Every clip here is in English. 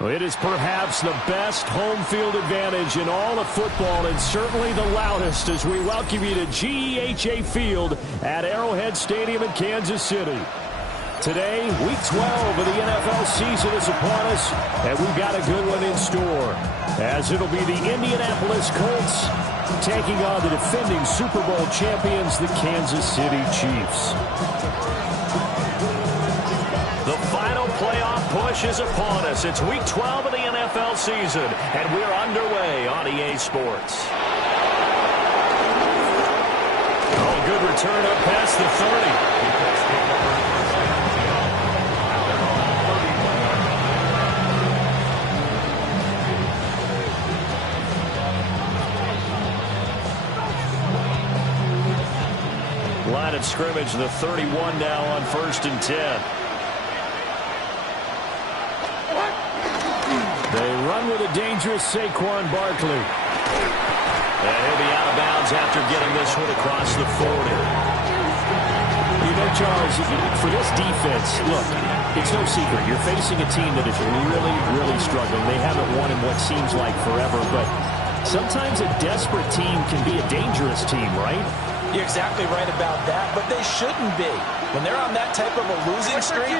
Well, it is perhaps the best home field advantage in all of football, and certainly the loudest as we welcome you to GEHA Field at Arrowhead Stadium in Kansas City. Today, Week 12 of the NFL season is upon us, and we've got a good one in store, as it'll be the Indianapolis Colts taking on the defending Super Bowl champions, the Kansas City Chiefs. The final playoff push is upon us. It's Week 12 of the NFL season, and we're underway on EA Sports. Oh, good return up past the 30. Line of scrimmage, the 31 now on 1st and 10. They run with a dangerous Saquon Barkley. And he'll be out of bounds after getting this one across the 40. You know, Charles, for this defense, look, it's no secret. You're facing a team that is really, really struggling. They haven't won in what seems like forever, but sometimes a desperate team can be a dangerous team, right? You're exactly right about that, but they shouldn't be. When they're on that type of a losing streak,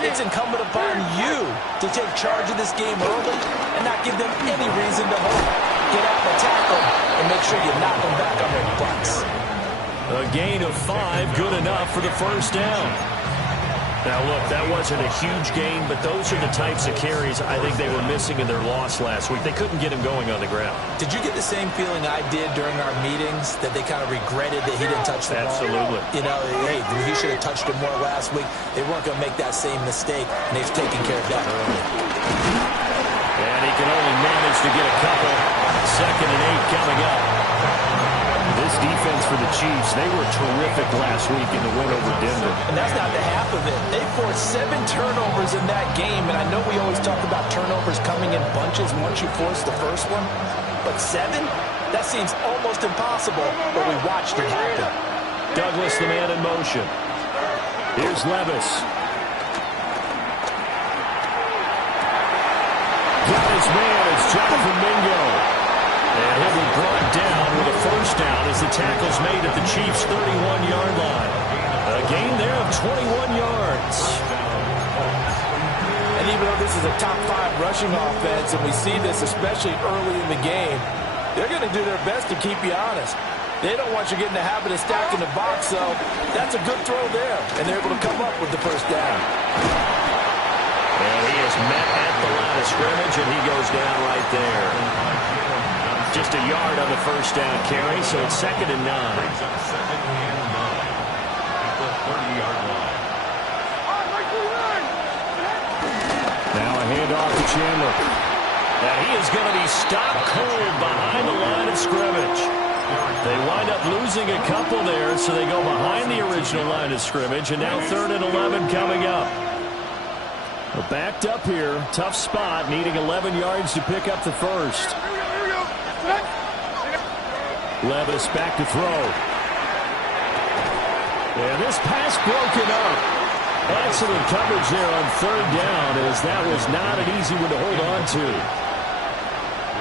it's incumbent upon you to take charge of this game early and not give them any reason to hold. Get out and attack them and make sure you knock them back on their butts. A gain of 5, good enough for the first down. Now, look, that wasn't a huge gain, but those are the types of carries I think they were missing in their loss last week. They couldn't get him going on the ground. Did you get the same feeling I did during our meetings, that they kind of regretted that he didn't touch the ball? Absolutely. You know, hey, he should have touched it more last week. They weren't going to make that same mistake, and they've taken care of that early. And he can only manage to get a couple. 2nd and 8 coming up. This defense for the Chiefs, they were terrific last week in the win over Denver. And that's not the half of it. They forced 7 turnovers in that game, and I know we always talk about turnovers coming in bunches once you force the first one, but 7? That seems almost impossible, but we watched it happen. Douglas, the man in motion. Here's Levis. Got his man, it's Jonathan Mingo. And he'll be brought down with a first down as the tackle's made at the Chiefs' 31-yard line. A gain there of 21 yards. And even though this is a top 5 rushing offense, and we see this especially early in the game, they're going to do their best to keep you honest. They don't want you getting the habit of stacking the box, so that's a good throw there. And they're able to come up with the first down. And he is met at the line of scrimmage, and he goes down right there. Just a yard on the first down carry, so it's 2nd and 9. Now a handoff to Chandler. And he is going to be stopped cold behind the line of scrimmage. They wind up losing a couple there, so they go behind the original line of scrimmage, and now 3rd and 11 coming up. We're backed up here, tough spot, needing 11 yards to pick up the first. Levis back to throw. And this pass broken up. Excellent coverage there on 3rd down, as that was not an easy one to hold on to.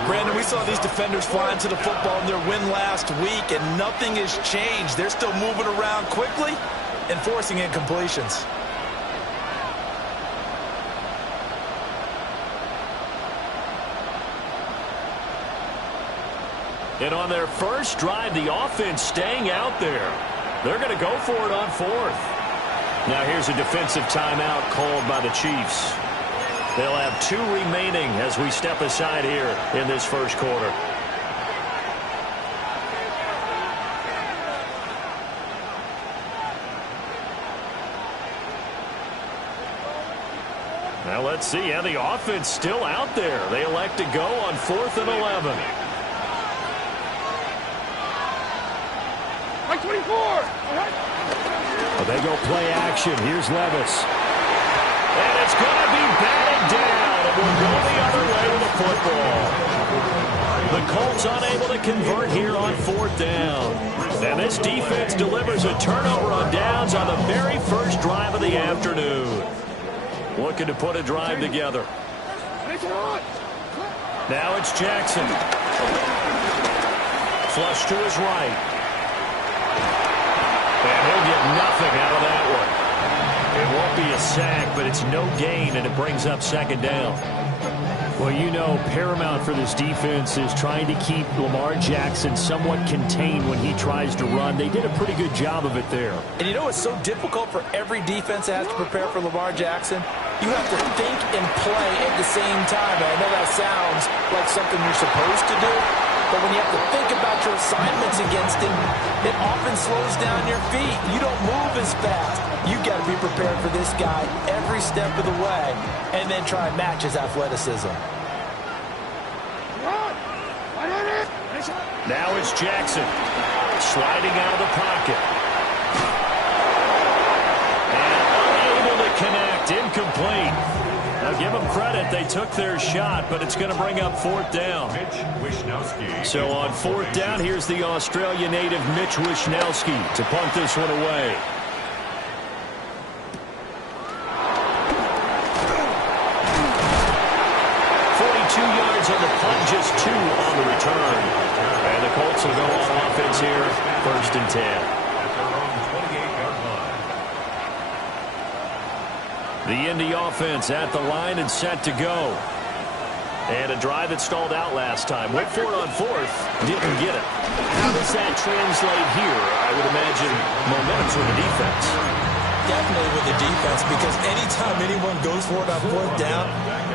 Brandon, we saw these defenders flying to the football in their win last week, and nothing has changed. They're still moving around quickly and forcing incompletions. And on their first drive, the offense staying out there. They're going to go for it on 4th. Now here's a defensive timeout called by the Chiefs. They'll have 2 remaining as we step aside here in this first quarter. Now let's see. Yeah, the offense still out there. They elect to go on 4th and 11. 24. Well, they go play action. Here's Levis. And it's going to be batted down. And we'll go the other way with the football. The Colts unable to convert here on 4th down. And this defense delivers a turnover on downs on the very first drive of the afternoon. Looking to put a drive together. Now it's Jackson. Flush to his right. And he'll get nothing out of that one. It won't be a sack, but it's no gain, and it brings up second down. Well, you know, paramount for this defense is trying to keep Lamar Jackson somewhat contained when he tries to run. They did a pretty good job of it there. And you know it's so difficult for every defense that has to prepare for Lamar Jackson? You have to think and play at the same time. And I know that sounds like something you're supposed to do, but when you have to think about your assignments against him, it often slows down your feet. You don't move as fast. You've got to be prepared for this guy every step of the way and then try and match his athleticism. Now it's Jackson sliding out of the pocket. And unable to connect. Incomplete. Now give them credit. They took their shot, but it's going to bring up fourth down. So on fourth down, here's the Australia native Mitch Wishnowsky to punt this one away. On the punt, just 2 on the return. And the Colts will go on offense here, 1st and 10. The Indy offense at the line and set to go. And a drive that stalled out last time. Went for it on 4th, didn't get it. How does that translate here? I would imagine momentum's with the defense. Definitely with the defense, because anytime anyone goes for it on 4th down,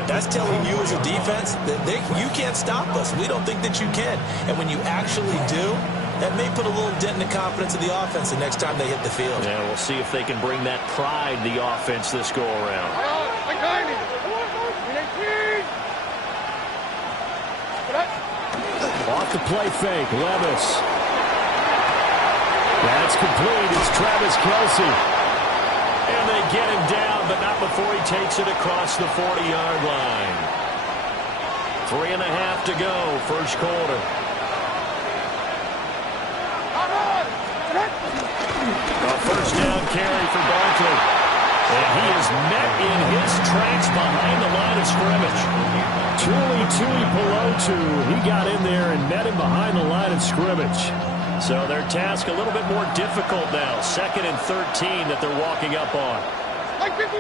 that's telling you as a defense that you can't stop us. We don't think that you can. And when you actually do, that may put a little dent in the confidence of the offense the next time they hit the field. Yeah, we'll see if they can bring that pride to the offense this go-around. Off the play fake, Levis. That's complete. It's Travis Kelce. And they get him down, but not before he takes it across the 40-yard line. 3.5 to go, first quarter. A first down carry for Barkley. And he is met in his tracks behind the line of scrimmage. Tuli Pelotu, he got in there and met him behind the line of scrimmage. So their task a little bit more difficult now. 2nd and 13 that they're walking up on. Like 54.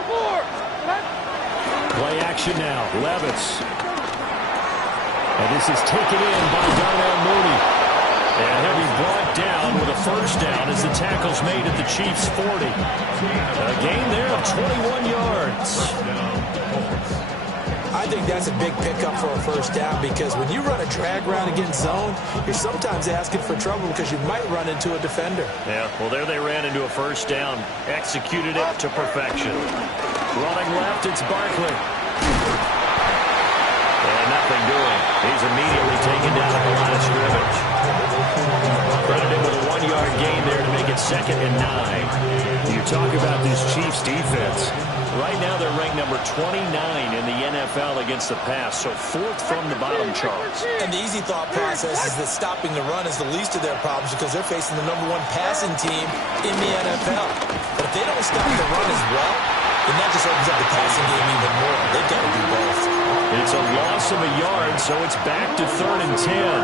Play action now. Levis. And this is taken in by Darnell Mooney. And he'll be brought down with a first down as the tackle's made at the Chiefs' 40. A gain there of 21 yards. I think that's a big pickup for a first down, because when you run a drag route against zone, you're sometimes asking for trouble because you might run into a defender. Yeah, well, there they ran into a first down. Executed it to perfection. Running left, it's Barkley. And nothing doing. He's immediately taken down at the line of scrimmage. Credited with a 1-yard gain there to make it 2nd and 9. You talk about this Chiefs defense. Right now they're ranked number 29 in the NFL against the pass, so 4th from the bottom charts. And the easy thought process is that stopping the run is the least of their problems, because they're facing the #1 passing team in the NFL. But if they don't stop the run as well, then that just opens up the passing game even more. They've got to do both. It's a loss of a yard, so it's back to 3rd and 10.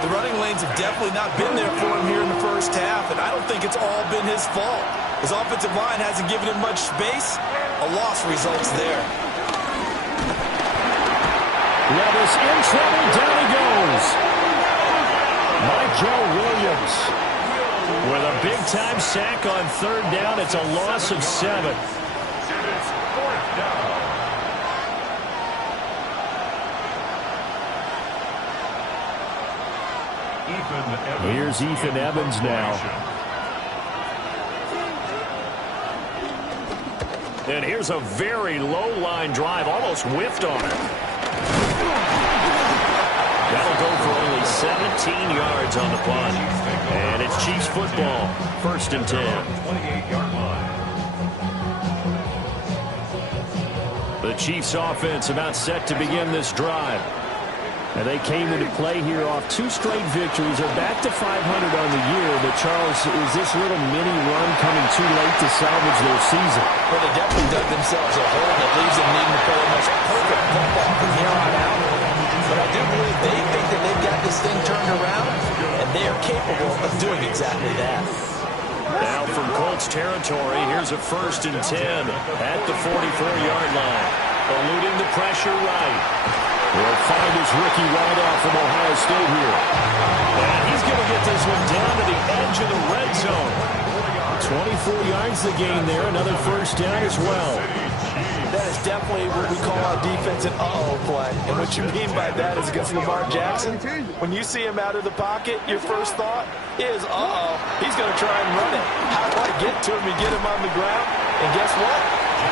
The running lanes have definitely not been there for him here in the first half, and I don't think it's all been his fault. His offensive line hasn't given him much space. A loss results there. Levis in trouble. Down he goes. Michael Williams with a big-time sack on 3rd down. It's a loss of 7. Here's Ethan Evans now. And here's a very low-line drive, almost whiffed on it. That'll go for only 17 yards on the punt. And it's Chiefs football, 1st and 10. The Chiefs offense about set to begin this drive. And they came into play here off 2 straight victories. They're back to 500 on the year. But, Charles, is this little mini run coming too late to salvage their season? Well, they definitely dug themselves a hole that leaves them needing to play a much perfect football from here territory. Here's a 1st and 10 at the 44-yard line. Eluding the pressure right. He'll find his rookie wideout from Ohio State here. And he's going to get this one down to the edge of the red zone. 24 yards the gain there. Another 1st down as well. That is definitely what we call our defense an uh-oh play. And what you mean by that is against Lamar Jackson, when you see him out of the pocket, your first thought is, uh-oh, he's going to try and run it. How do I get to him and get him on the ground? And guess what?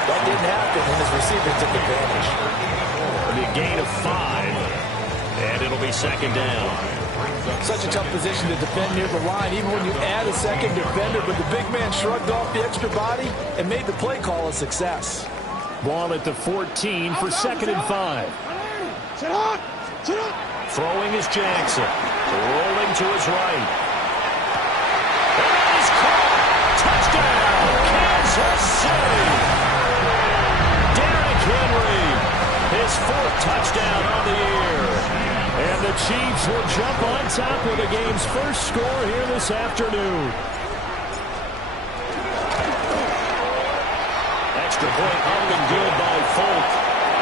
That didn't happen, and his receiver took advantage. It'll be a gain of 5, and it'll be 2nd down. Such a tough position to defend near the line, even when you add a second defender, but the big man shrugged off the extra body and made the play call a success. Ball at the 14 for 2nd and 5. Throwing is Jackson. Rolling to his right. And he's caught. Touchdown, Kansas City. Derrick Henry, his 4th touchdown on the year. And the Chiefs will jump on top of the game's first score here this afternoon. Extra point up and good by Folk.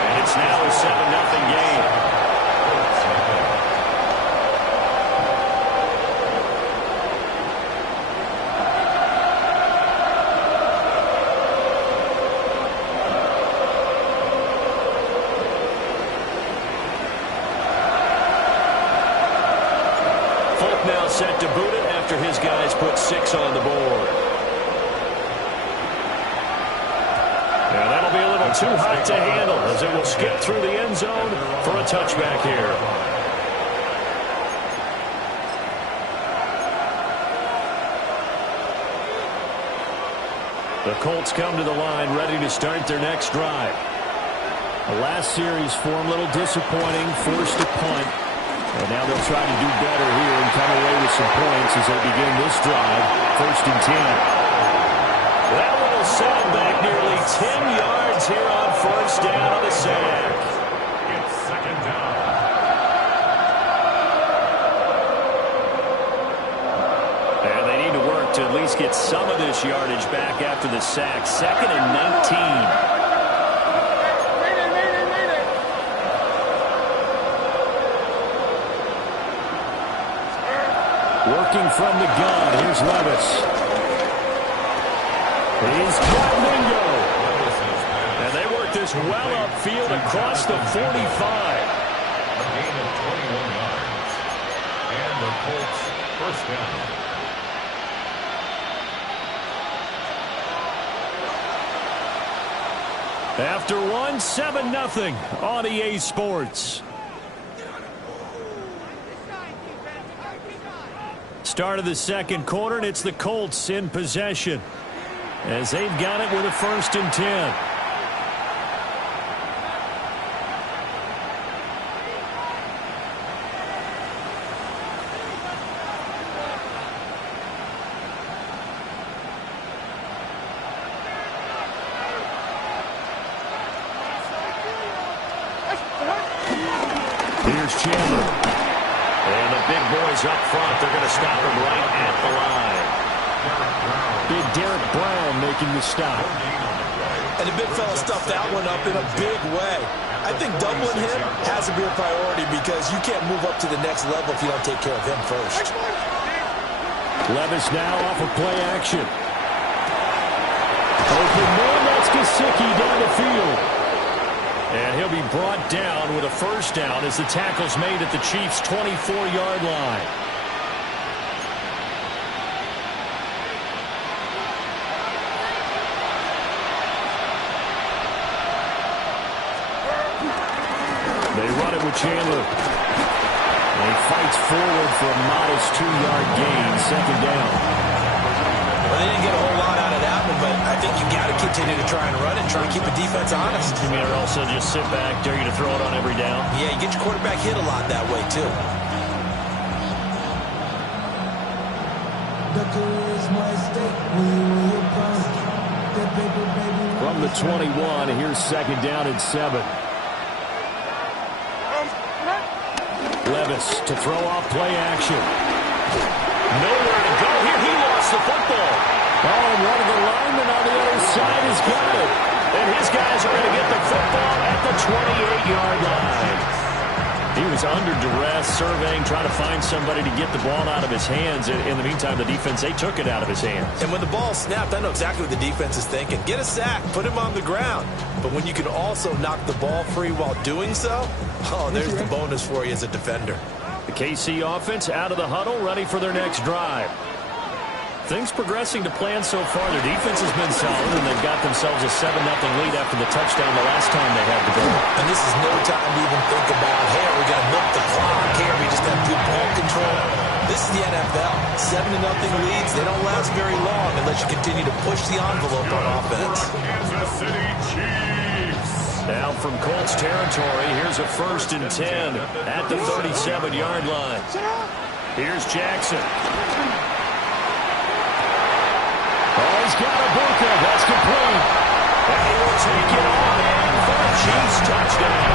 And it's now a 7-0 game. Folk now set to boot it after his guys put 6 on the board. Now that'll be a little too hot to handle as it will skip through the end zone for a touchback here. The Colts come to the line ready to start their next drive. The last series for them a little disappointing, forced a punt. And now they'll try to do better here and come away with some points as they begin this drive. 1st and 10. That one will set him back nearly 10 yards here on 1st down on the sack. It's 2nd down. And they need to work to at least get some of this yardage back after the sack. 2nd and 19. Working from the gun, here's Levis. He's got Mingo. And they work this well upfield across the 45. A gain of 21 yards. And the Colts 1st down. After one, 7-0 on EA Sports. Start of the 2nd quarter, and it's the Colts in possession as they've got it with a 1st and 10. Here's Chandler. And the big boys up front, they're going to stop him right at the line. Big Derek Brown making the stop. And the big fella stuffed that one up in a big way. I think doubling him has to be a priority because you can't move up to the next level if you don't take care of him first. Levis now off of play action. Open man, that's Gesicki down the field. And he'll be brought down with a 1st down as the tackle's made at the Chiefs' 24-yard line. They run it with Chandler. And he fights forward for a modest 2-yard gain, 2nd down. Well, they didn't get a whole lot out of that one, but I think you got to continue to try and run it and try and keep the defense honest. You mean, or also just sit back, dare you to throw it on every down? Yeah, you get your quarterback hit a lot that way, too. From the 21, here's 2nd down and 7. Levis to throw off play action. Nowhere to go here. He lost the football. Oh, and one of the linemen on the other side has got it. And his guys are going to get the football at the 28-yard line. He was under duress, surveying, trying to find somebody to get the ball out of his hands. In the meantime, the defense, they took it out of his hands. And when the ball snapped, I know exactly what the defense is thinking. Get a sack, put him on the ground. But when you can also knock the ball free while doing so, oh, there's the bonus for you as a defender. The KC offense out of the huddle, ready for their next drive. Things progressing to plan so far. Their defense has been solid, and they've got themselves a 7-0 lead after the touchdown the last time they had the ball. And this is no time to even think about, hey, are we going to milk the clock? Hey, are we just have good ball control? This is the NFL. 7-0 leads, they don't last very long unless you continue to push the envelope on offense. Kansas City Chiefs. Now from Colts territory, here's a 1st and 10 at the 37-yard line. Here's Jackson. Oh, he's got a Booker. That's complete. And he will take it on in for the Chiefs touchdown.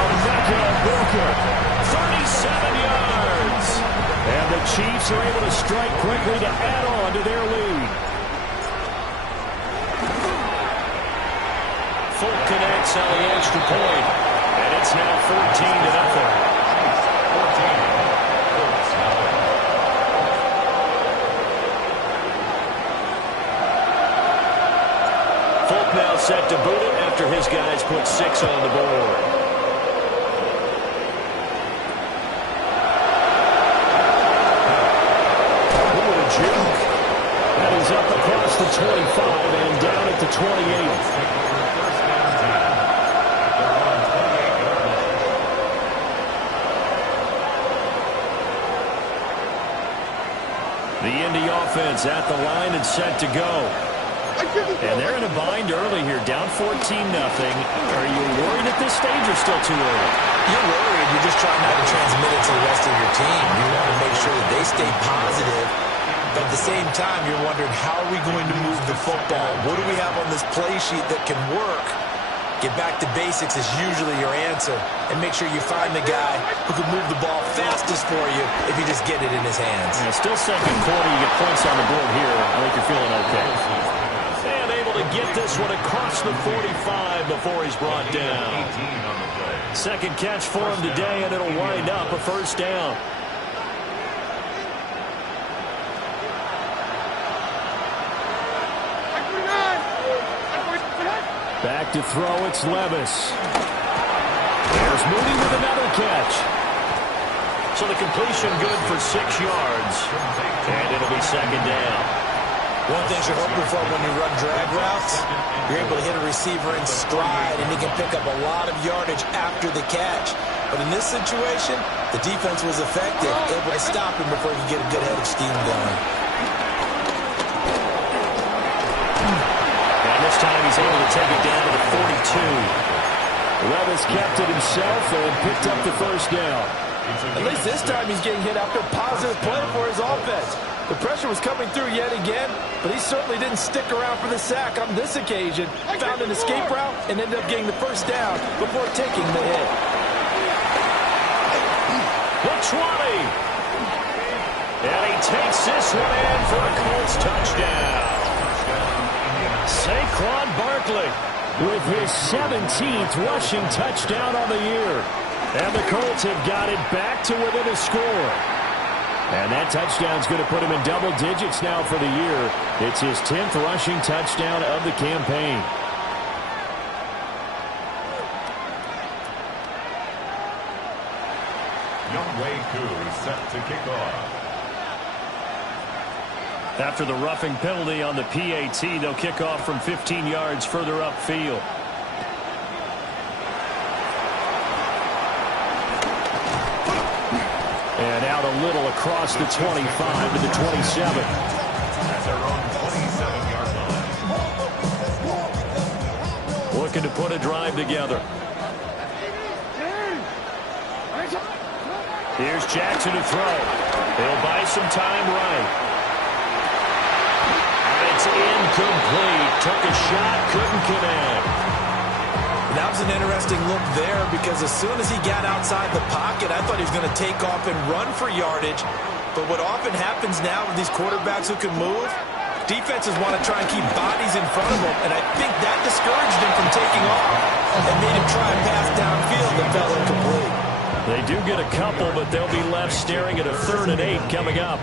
Emeka Booker, 37 yards. And the Chiefs are able to strike quickly to add on to their lead. Folk connects on the extra point. And it's now 14-0. Now set to boot it after his guys put 6 on the board. What a juke. That is up across the 25 and down at the 28. The Indy offense at the line and set to go. And they're in a bind early here, down 14-0. Are you worried at this stage or still too early? You're worried. You're just trying not to transmit it to the rest of your team. You want to make sure that they stay positive. But at the same time, you're wondering, how are we going to move the football? What do we have on this play sheet that can work? Get back to basics is usually your answer. And make sure you find the guy who can move the ball fastest for you if you just get it in his hands. Yeah, still second quarter. You get points on the board here. I think you're feeling okay. And able to get this one across the 45 before he's brought down. Second catch for him today, and it'll wind up a 1st down. Back to throw, it's Levis. There's Moody with another catch. So the completion good for 6 yards. And it'll be 2nd down. One thing you're hoping for when you run drag routes, you're able to hit a receiver in stride, and he can pick up a lot of yardage after the catch. But in this situation, the defense was effective, able to stop him before he could get a good head of steam going. And this time he's able to take it down to the 42. Levis kept it himself and picked up the 1st down. At least this time he's getting hit after a positive play for his offense. The pressure was coming through yet again, but he certainly didn't stick around for the sack on this occasion. Found an escape route and ended up getting the 1st down before taking the hit. The 20. And he takes this one in for a Colts touchdown. Saquon Barkley with his 17th rushing touchdown on the year. And the Colts have got it back to within a score. And that touchdown's going to put him in double digits now for the year. It's his 10th rushing touchdown of the campaign. Younghoe Koo set to kick off. After the roughing penalty on the PAT, they'll kick off from 15 yards further upfield. And out a little across the 25 to the 27. At their own 27-yard line. Looking to put a drive together. Here's Jackson to throw. He'll buy some time right. And it's incomplete. Took a shot, couldn't connect. That was an interesting look there because as soon as he got outside the pocket, I thought he was going to take off and run for yardage. But what often happens now with these quarterbacks who can move, defenses want to try and keep bodies in front of them, and I think that discouraged him from taking off and made him try and pass downfield that fell incomplete. They do get a couple, but they'll be left staring at a 3rd and 8 coming up.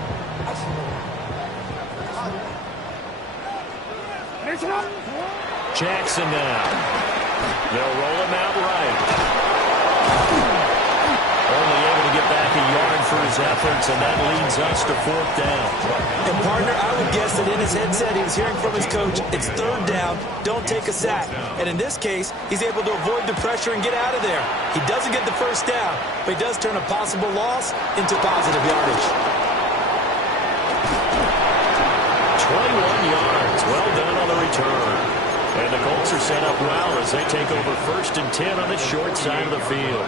Jackson now. They'll roll him out right. Only able to get back a yard for his efforts, and that leads us to 4th down. And, partner, I would guess that in his headset he was hearing from his coach, it's 3rd down, don't take a sack. And in this case, he's able to avoid the pressure and get out of there. He doesn't get the 1st down, but he does turn a possible loss into positive yardage. 21 yards. Well done on the return. And the Colts are set up well as they take over 1st and 10 on the short side of the field.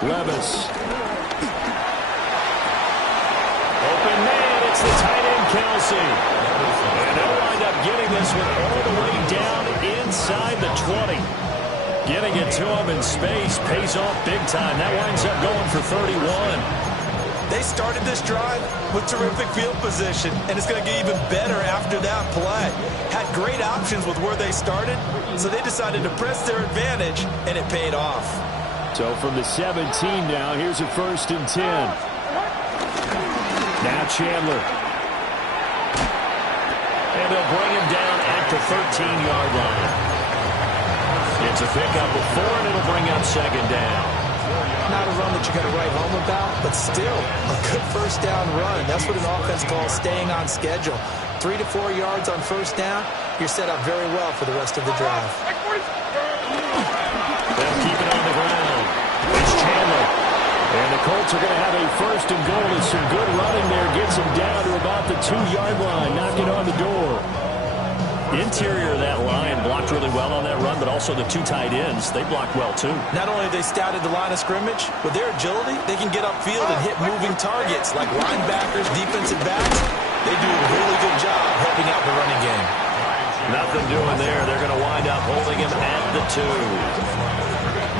Levis. Open man, it's the tight end, Kelsey. And they'll wind up getting this one all the way down inside the 20. Getting it to him in space pays off big time. That winds up going for 31. They started this drive with terrific field position, and it's going to get even better after that play. Had great options with where they started, so they decided to press their advantage, and it paid off. So from the 17 now, here's a 1st and 10. Now Chandler. And they'll bring him down at the 13-yard line. It's a pickup of 4, and it'll bring up 2nd down. Not a run that you got to write home about, but still a good 1st down run. That's what an offense calls staying on schedule. 3 to 4 yards on 1st down, you're set up very well for the rest of the drive. They'll keep it on the ground. It's Chandler. And the Colts are going to have a 1st and goal. And some good running there gets him down to about the 2-yard line, knocking on the door. The interior of that line blocked really well on that run, but also the 2 tight ends, they blocked well too. Not only have they scouted the line of scrimmage, with their agility, they can get upfield and hit moving targets like linebackers, defensive backs. They do a really good job helping out the running game. Nothing doing there. They're going to wind up holding him at the 2.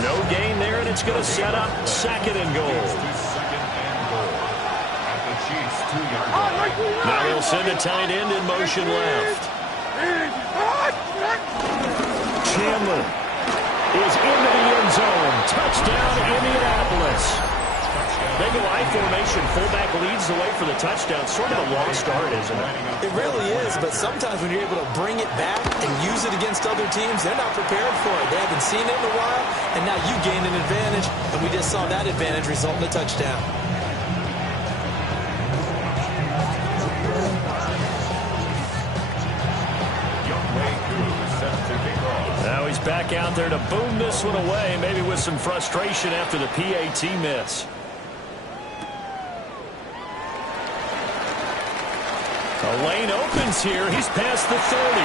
No gain there, and it's going to set up 2nd and goal. Now they'll send a tight end in motion left. Chandler is into the end zone. Touchdown, Indianapolis. They go I formation. Fullback leads the way for the touchdown. Sort of a long start, isn't it? It really is, but sometimes when you're able to bring it back and use it against other teams, they're not prepared for it. They haven't seen it in a while, and now you gain an advantage, and we just saw that advantage result in a touchdown. Now he's back out there to boom this one away, maybe with some frustration after the PAT miss. The lane opens here. He's past the 30.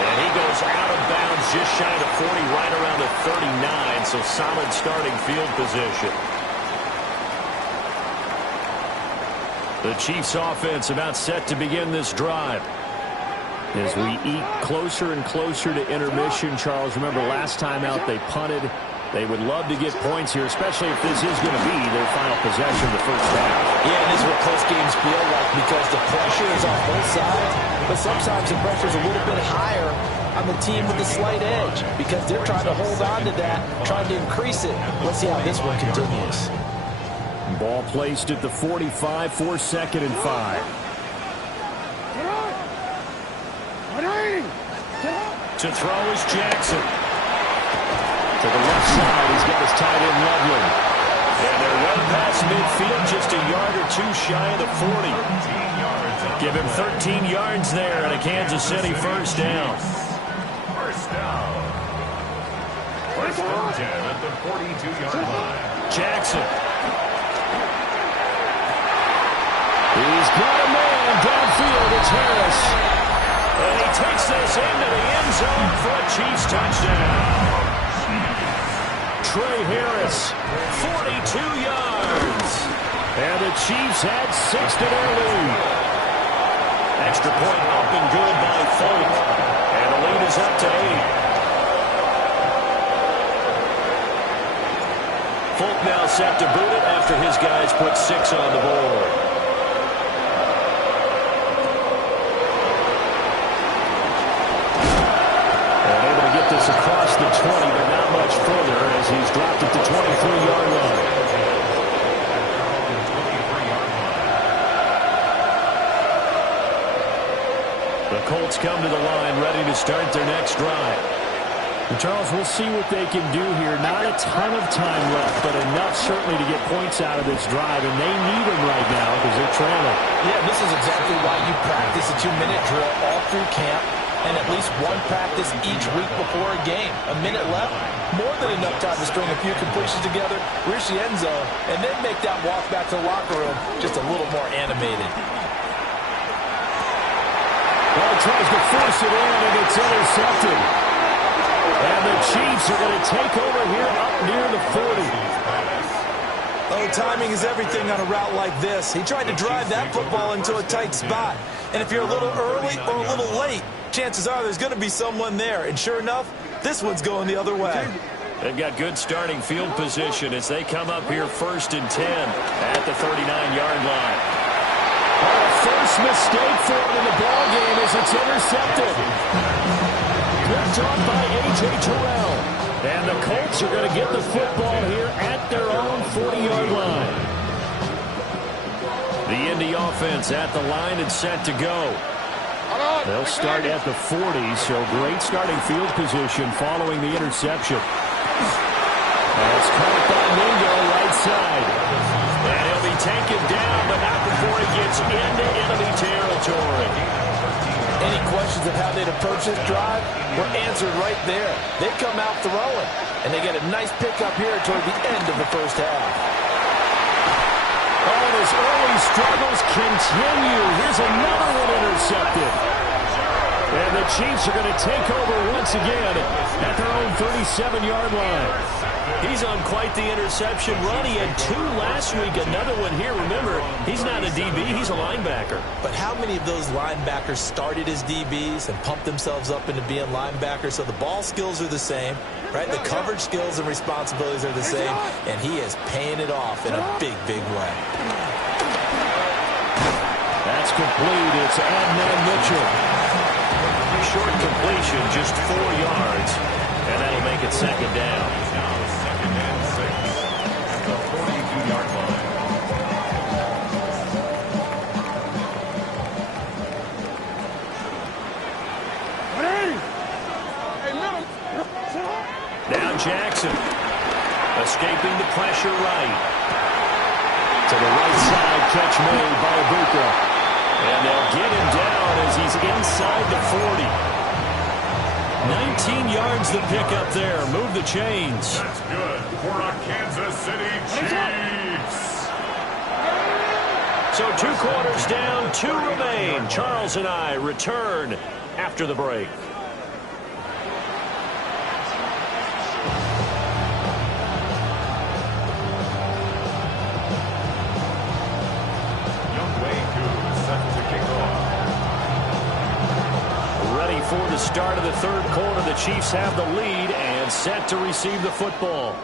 And he goes out of bounds just shy of 40, right around the 39. So solid starting field position. The Chiefs offense about set to begin this drive. As we eat closer and closer to intermission, Charles, remember last time out they punted. They would love to get points here, especially if this is going to be their final possession of the 1st half. Yeah, and this is what close games feel like because the pressure is on both sides, but sometimes the pressure is a little bit higher on the team with the slight edge because they're trying to hold on to that, trying to increase it. Let's see how this one continues. Ball placed at the 45 for 2nd and 5. To throw is Jackson. To the left side, he's got his tight end Loveland. And they're well past midfield, just a yard or 2 shy of the 40. Give him 13 yards there and a Kansas City 1st down. First down. 1st and 10 at the 42-yard line. Jackson. He's got a man downfield. It's Harris. And he takes this into the end zone for a Chiefs touchdown. Trey Harris, 42 yards. And the Chiefs had 6 to their lead. Extra point up and good by Folk. And the lead is up to 8. Folk now set to boot it after his guys put 6 on the board. And able to get this across the 20, but not much further as he's dropped it to 23-yard line. The Colts come to the line ready to start their next drive. Charles, we'll see what they can do here. Not a ton of time left, but enough certainly to get points out of this drive, and they need them right now because they're trailing. Yeah, this is exactly why you practice a 2-minute drill all through camp and at least one practice each week before a game. A minute left, more than enough time to string a few completions together, reach the end zone, and then make that walk back to the locker room just a little more animated. Well, tries to force it in, and it's intercepted. And the Chiefs are going to take over here up near the 40. Oh, timing is everything on a route like this. He tried to drive that football into a tight spot. And if you're a little early or a little late, chances are there's going to be someone there. And sure enough, this one's going the other way. They've got good starting field position as they come up here 1st and 10 at the 39-yard line. Oh, first mistake for him in the ball game as it's intercepted. Picked off by A.J. Terrell. And the Colts are going to get the football here at their own 40-yard line. The Indy offense at the line and set to go. They'll start at the 40, so great starting field position following the interception. That's caught by Mingo right side. And he'll be taken down, but not before he gets into enemy territory. Any questions of how they'd approach this drive were answered right there. They come out throwing, and they get a nice pickup here toward the end of the first half. Oh, and his early struggles continue. Here's another one intercepted. And the Chiefs are going to take over once again at their own 37-yard line. He's on quite the interception run. He had 2 last week, another one here. Remember, he's not a DB, he's a linebacker. But how many of those linebackers started as DBs and pumped themselves up into being linebackers? So the ball skills are the same, right? The coverage skills and responsibilities are the same, and he is paying it off in a big, big way. That's complete. It's Adnan Mitchell. Short completion, just 4 yards, and that'll make it 2nd down. Second and 6 at the 42-yard line. Now Jackson, escaping the pressure right. To the right side, catch made by Ibuka. And they'll get him down as he's inside the 40. 19 yards the pick up there. Move the chains. That's good for a Kansas City Chiefs. So 2 quarters down, 2 remain. Charles and I return after the break. For the start of the 3rd quarter, the Chiefs have the lead and set to receive the football.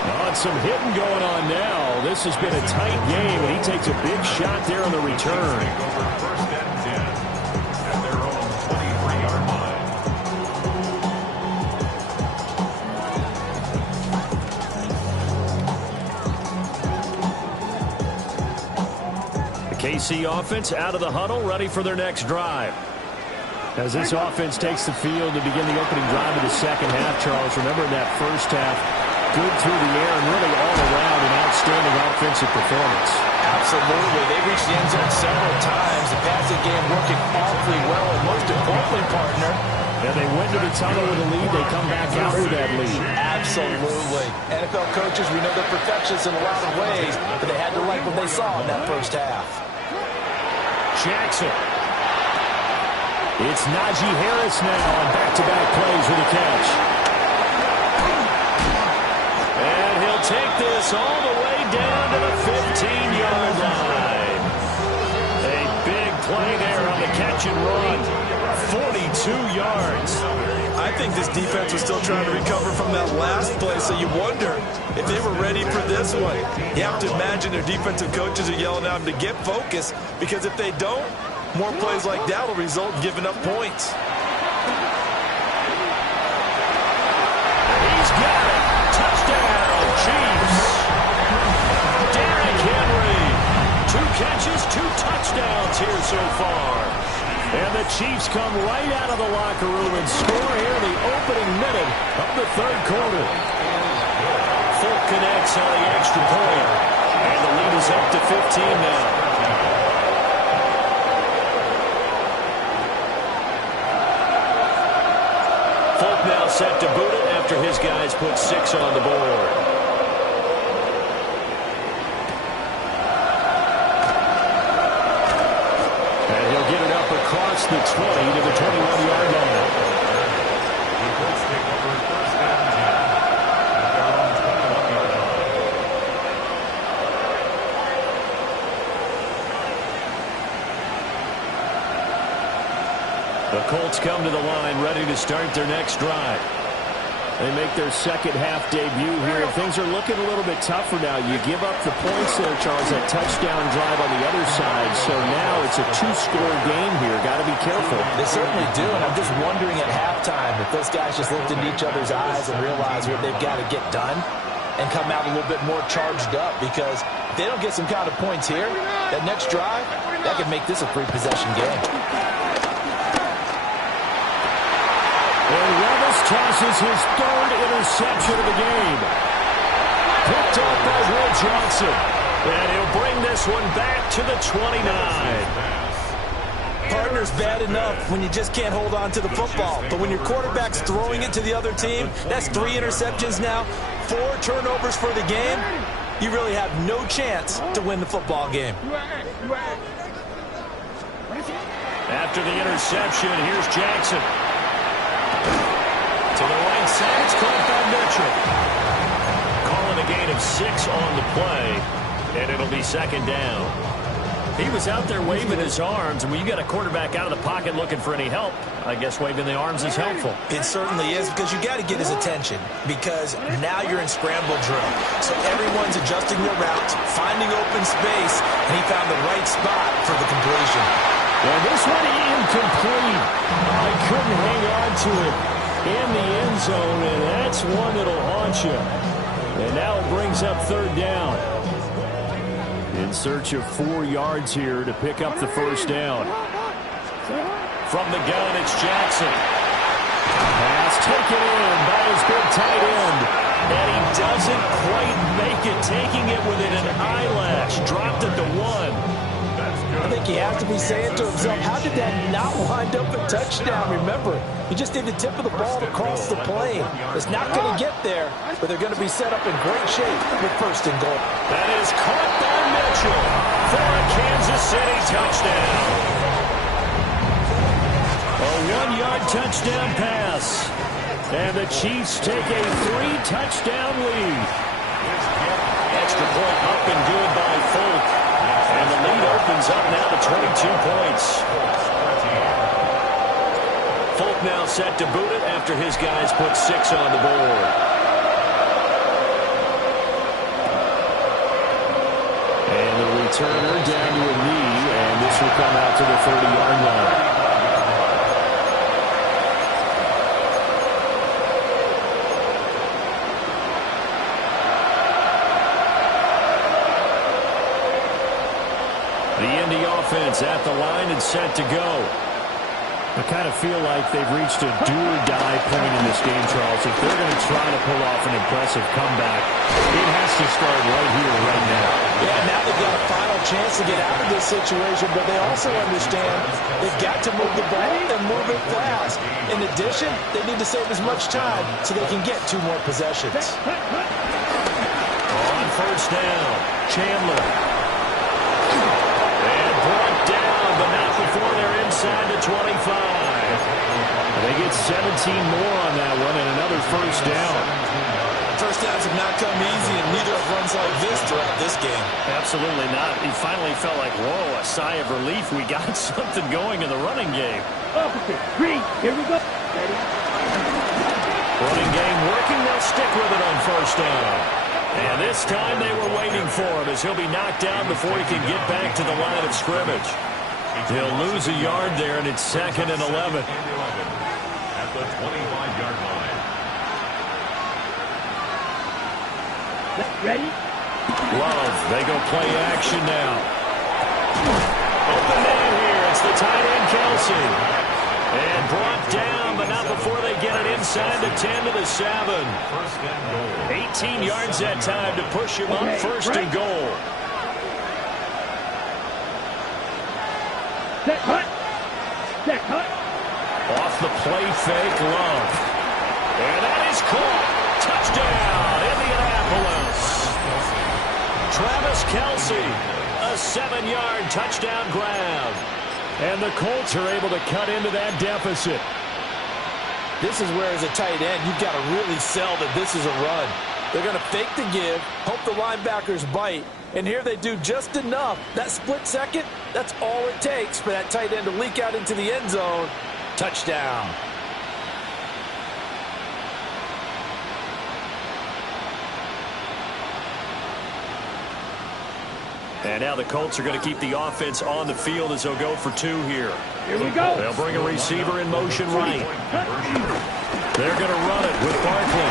Oh, and some hitting going on now. This has been a tight game, and he takes a big shot there on the return. Over 1st and 10 at their own 23-yard line. KC offense out of the huddle, ready for their next drive. As this offense takes the field to begin the opening drive of the 2nd half, Charles, remember in that first half, good through the air and really all around an outstanding offensive performance. Absolutely. They reached the end zone several times. The passing game working awfully well, and most importantly, partner, and they went to the tunnel with a lead. They come back out with that lead. Absolutely. NFL coaches, we know they're perfectionists in a lot of ways, but they had to like what they saw in that first half. Jackson. It's Najee Harris now on back-to-back plays with a catch. And he'll take this all the way down to the 15-yard line. A big play there on the catch and run. 42 yards. I think this defense was still trying to recover from that last play, so you wonder if they were ready for this one. You have to imagine their defensive coaches are yelling at them to get focused, because if they don't, more plays like that will result in giving up points. He's got it. Touchdown, Chiefs. Derrick Henry. 2 catches, 2 touchdowns here so far. And the Chiefs come right out of the locker room and score here in the opening minute of the third quarter. Folk connects on the extra point. And the lead is up to 15 now. Folk now set to boot it after his guys put 6 on the board. And he'll get it up across the 20 to the 21-yard line. The Colts take over first and 10 at their own 21-yard line. The Colts come to the line ready to start their next drive. They make their second half debut here. Things are looking a little bit tougher now. You give up the points there, Charles, that touchdown drive on the other side. So now it's a 2-score game here. Got to be careful. They certainly do, and I'm just wondering at halftime if those guys just looked into each other's eyes and realized what they've got to get done and come out a little bit more charged up, because if they don't get some kind of points here, that next drive, that could make this a 3-possession game. And Levis tosses his 3rd interception of the game. Picked up by Will Johnson. And he'll bring this one back to the 29. Partner's bad enough when you just can't hold on to the football. But when your quarterback's throwing it to the other team, that's 3 interceptions now, 4 turnovers for the game. You really have no chance to win the football game. After the interception, here's Jackson. To the right side, it's caught by Mitchell. Calling a gain of 6 on the play, and it'll be second down. He was out there waving his arms, and when you got a quarterback out of the pocket looking for any help, I guess waving the arms is helpful. It certainly is, because you got to get his attention, because now you're in scramble drill. So everyone's adjusting their routes, finding open space, and he found the right spot for the completion. And this one incomplete. I couldn't hang on to it in the end zone, and that's one that'll haunt you. And now it brings up 3rd down. In search of 4 yards here to pick up the first down. From the gun, it's Jackson. Pass taken in by his big tight end. And he doesn't quite make it, taking it within an eyelash. Dropped it to 1. I think he has to be saying to himself, how did that not wind up a touchdown? Remember, you just need the tip of the ball to cross the plane. It's not going to get there, but they're going to be set up in great shape with 1st and goal. That is caught by Mitchell for a Kansas City touchdown. A 1-yard touchdown pass. And the Chiefs take a 3-touchdown lead. Extra point up and good by Folk. And the lead opens up now to 22 points. Folk now set to boot it after his guys put 6 on the board. And the returner down to a knee, and this will come out to the 30-yard line. The Indy offense at the line and set to go. I kind of feel like they've reached a do-or-die point in this game, Charles. If they're going to try to pull off an impressive comeback, it has to start right here, right now. Yeah, now they've got a final chance to get out of this situation, but they also understand they've got to move the ball and move it fast. In addition, they need to save as much time so they can get 2 more possessions. On first down, Chandler. Brought down, but not before they're inside the 25. They get 17 more on that one and another first down. First downs have not come easy, and neither have runs like this throughout this game. Absolutely not. He finally felt like, whoa, a sigh of relief. We got something going in the running game. Opposite. 3. Here we go. Ready? Running game working. They'll stick with it on first down. And this time they were waiting for him as he'll be knocked down before he can get back to the line of scrimmage. He'll lose a yard there, and it's 2nd and 11. At the 25-yard line. Ready? Love, they go play action now. Open man here. It's the tight end, Kelsey. And brought down, but not before they get it inside the 10 to the 7. 18 yards that time to push him up 1st and goal. Set cut. Set cut. Off the play fake, Love. And that is caught. Touchdown, Indianapolis. Travis Kelce, a 7-yard touchdown grab. And the Colts are able to cut into that deficit. This is where, as a tight end, you've got to really sell that this is a run. They're going to fake the give, hope the linebackers bite, and here they do just enough. That split second, that's all it takes for that tight end to leak out into the end zone. Touchdown. And now the Colts are going to keep the offense on the field as they'll go for 2 here. Here we go. They'll bring a receiver in motion right. They're going to run it with Barkley.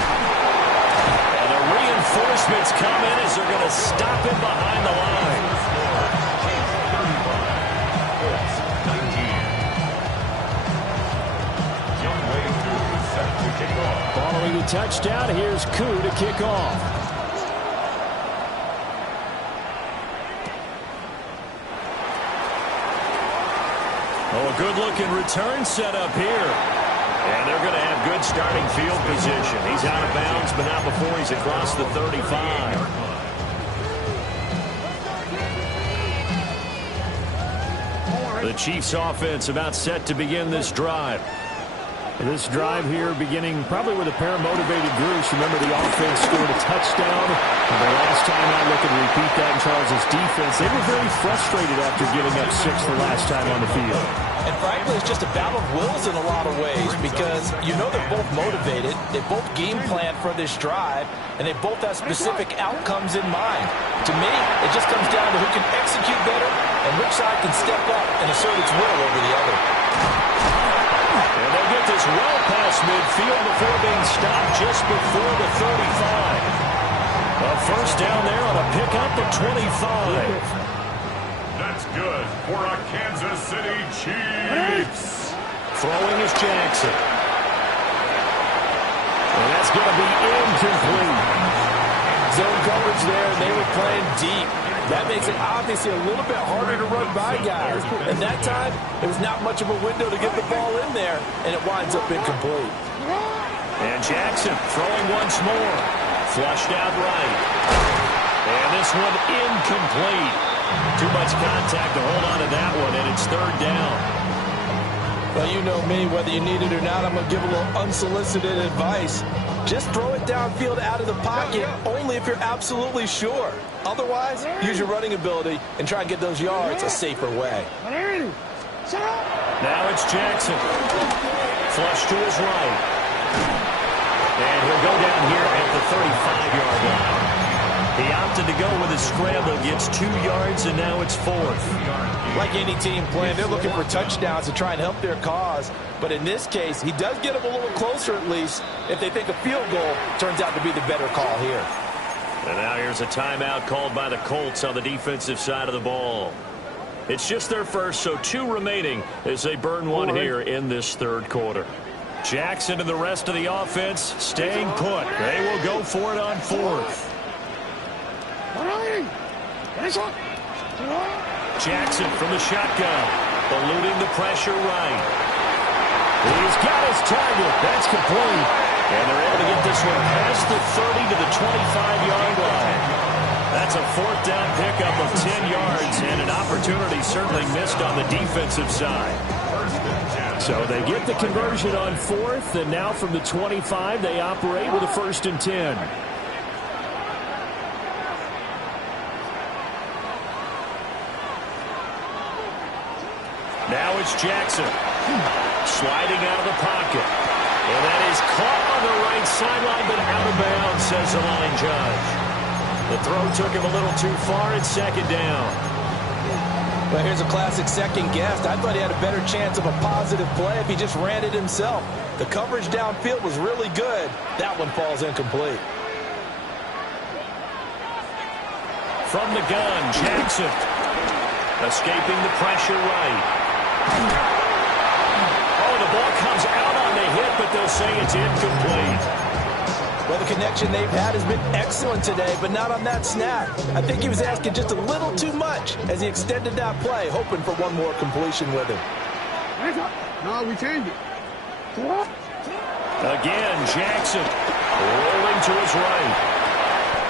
And the reinforcements come in as they're going to stop him behind the line. Following the touchdown, here's Koo to kick off. Oh, a good-looking return set up here. And they're going to have good starting field position. He's out of bounds, but not before he's across the 35. The Chiefs' offense about set to begin this drive. This drive here beginning probably with a pair of motivated groups. Remember, the offense scored a touchdown. And the last time out, looking to repeat that in Charles' defense. They were very frustrated after giving up 6 the last time on the field. And frankly, it's just a battle of wills in a lot of ways because you know they're both motivated. They both game plan for this drive, and they both have specific outcomes in mind. To me, it just comes down to who can execute better and which side can step up and assert its will over the other. And they'll get this well past midfield before being stopped just before the 35. A first down there on a pickup at 25. That's good for a Kansas City Chiefs. Throwing is Jackson. And that's going to be incomplete. Zone coverage there, and they were playing deep. That makes it obviously a little bit harder to run by guys. And that time, there was not much of a window to get the ball in there, and it winds up incomplete. And Jackson throwing once more. Flushed out right. And this one incomplete. Too much contact to hold on to that one, and it's 3rd down. Well, you know me, whether you need it or not, I'm going to give a little unsolicited advice. Just throw it downfield out of the pocket, only if you're absolutely sure. Otherwise, use your running ability and try and get those yards a safer way. Now it's Jackson. Flush to his right. And he'll go down here at the 35-yard line. He opted to go with a scramble, gets 2 yards, and now it's 4th. Like any team playing, they're looking for touchdowns to try and help their cause. But in this case, he does get them a little closer at least if they think a field goal turns out to be the better call here. And now here's a timeout called by the Colts on the defensive side of the ball. It's just their first, so 2 remaining as they burn one here in this 3rd quarter. Jackson and the rest of the offense staying put. They will go for it on 4th. Jackson from the shotgun, eluding the pressure right. He's got his target. That's complete. And they're able to get this one past the 30 to the 25-yard line. That's a 4th down pickup of 10 yards and an opportunity certainly missed on the defensive side. So they get the conversion on 4th, and now from the 25, they operate with a 1st and 10. Now it's Jackson. Sliding out of the pocket. And that is caught on the right sideline, but out of bounds, says the line judge. The throw took him a little too far. It's second down. Well, here's a classic second guess. I thought he had a better chance of a positive play if he just ran it himself. The coverage downfield was really good. That one falls incomplete. From the gun, Jackson. Escaping the pressure right. Oh, the ball comes out on the hit, but they'll say it's incomplete. Well, the connection they've had has been excellent today, but not on that snap. I think he was asking just a little too much as he extended that play, hoping for one more completion with him. No, we changed it. Again, Jackson rolling to his right.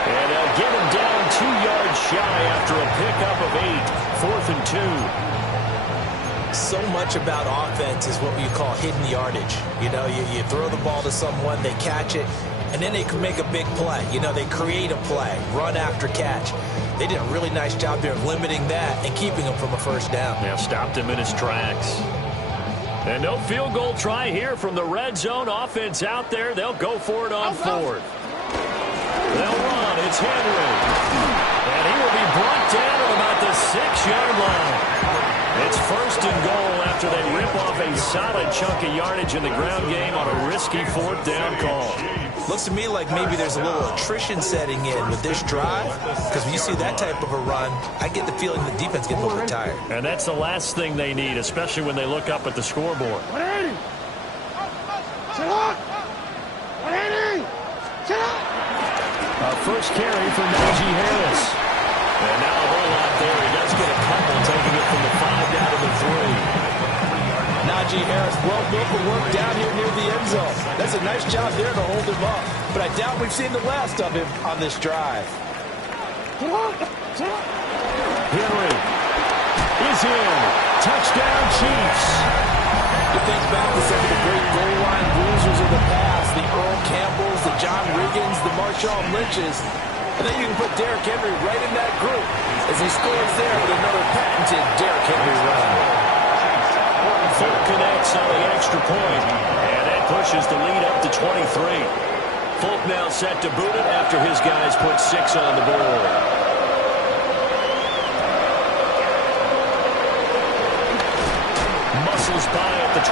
And they'll get him down 2 yards shy after a pickup of 8. 4th and 2. So much about offense is what you call hidden yardage. You know, you throw the ball to someone, they catch it, and then they can make a big play. You know, they create a play, run after catch. They did a really nice job there of limiting that and keeping him from a first down. Yeah, stopped him in his tracks. And no field goal try here from the red zone. Offense out there. They'll go for it on 4th. They'll run. It's Henry. And he will be brought down at about the 6-yard line. It's 1st and goal after they rip off a solid chunk of yardage in the ground game on a risky 4th down call. Looks to me like maybe there's a little attrition setting in with this drive, because when you see that type of a run, I get the feeling the defense gets a little bit tired. And that's the last thing they need, especially when they look up at the scoreboard. Our first carry for Najee Harris. And now a whole lot there. He does get a couple, taking it from the 5 down to the 3. Najee Harris, well built for work down here near the end zone. That's a nice job there to hold him up. But I doubt we've seen the last of him on this drive. Henry is in. Touchdown, Chiefs. You think back to some of the great goal line bruisers of the past, the Earl Campbells, the John Riggins, the Marshawn Lynches. And then you can put Derrick Henry right in that group as he scores there with another patented Derrick Henry run. Folk connects on the extra point, and that pushes the lead up to 23. Folk now set to boot it after his guys put 6 on the board. Muscles by at the 25.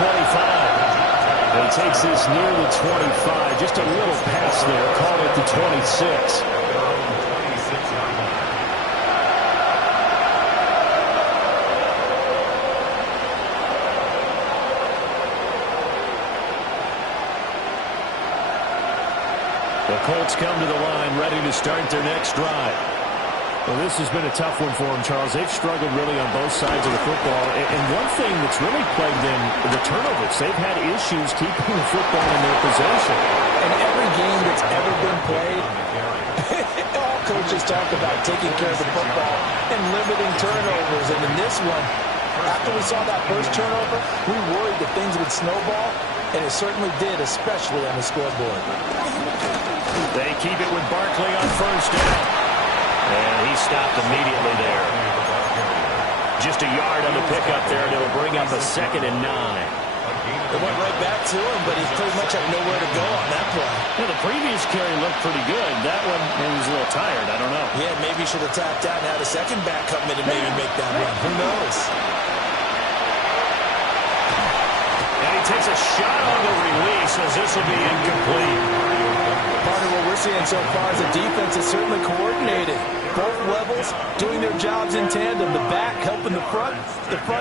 And he takes this near the 25. Just a little pass there. Call it the 26. The Colts come to the line, ready to start their next drive. Well, this has been a tough one for them, Charles. They've struggled really on both sides of the football. And one thing that's really plagued them, the turnovers. They've had issues keeping the football in their possession. In every game that's ever been played, all coaches talk about taking care of the football and limiting turnovers. And in this one, after we saw that first turnover, we worried that things would snowball, and it certainly did, especially on the scoreboard. They keep it with Barkley on first down. And he stopped immediately there. Just a yard on the pickup there, and it'll bring up a 2nd and 9. It went right back to him, but he pretty much had nowhere to go on that play. Yeah, the previous carry looked pretty good. That one, he was a little tired. I don't know. Yeah, maybe he should have tapped out and had a second back come in and maybe make that run. Who knows? And he takes a shot on the release as this will be incomplete. Part of what we're seeing so far is the defense is certainly coordinated. Both levels doing their jobs in tandem. The back helping the front